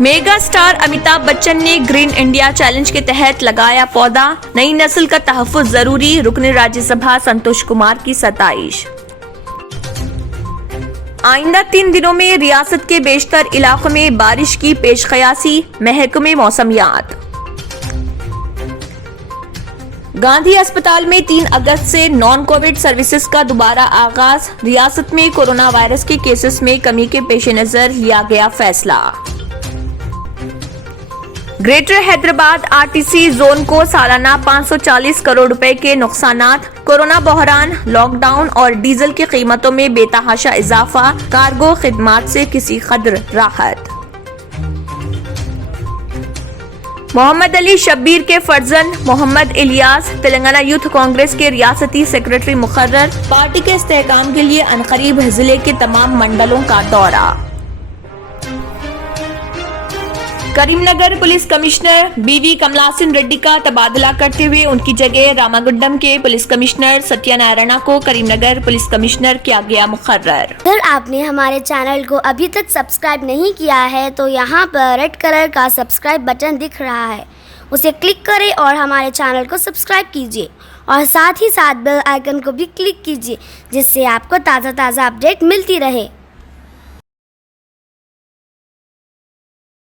Mega star Amitabh Bachchan ने green India challenge के तहत लगाया पौधा, नई नस्ल का तहफ्फुज़ जरूरी, रुकन राज्यसभा संतोष कुमार की सताइश। आइंदा 3 दिनों में रियासत के बेशतर इलाकों में बारिश की पेशकयासी, महकमे मौसमियात। गांधी अस्पताल में 3 अगस्त से नॉन कोविड सर्विसेज का दोबारा आगाज, रियासत में कोरोना वायरस के केसेस में कमी के पेश नजर लिया गया फैसला। ग्रेटर हैदराबाद आरटीसी जोन को सालाना 540 करोड़ रुपए के नुकसानात, कोरोना बहरान, लॉकडाउन और डीजल की कीमतों में बेतहाशा इजाफा, कार्गो खिदमात से किसी कदर राहत। मोहम्मद अली शब्बीर के फर्जंद मोहम्मद इलियास तेलंगाना यूथ कांग्रेस के रियासती सेक्रेटरी मुकर्रर, पार्टी के इस्तेहकाम के लिए अनकरीब जिले के तमाम मंडलों का दौरा। करीमनगर पुलिस कमिश्नर बीवी कमलासन रेड्डी का तबादला करते हुए उनकी जगह रामागुंडम के पुलिस कमिश्नर सत्यानारायणा को करीमनगर पुलिस कमिश्नर किया गया मुकर्रर। अगर आपने हमारे चैनल को अभी तक सब्सक्राइब नहीं किया है तो यहाँ पर रेड कलर का सब्सक्राइब बटन दिख रहा है, उसे क्लिक करें और हमारे चैनल को सब्सक्राइब कीजिए और साथ ही साथ बेल आइकन को भी क्लिक कीजिए, जिससे आपको ताज़ा अपडेट मिलती रहे।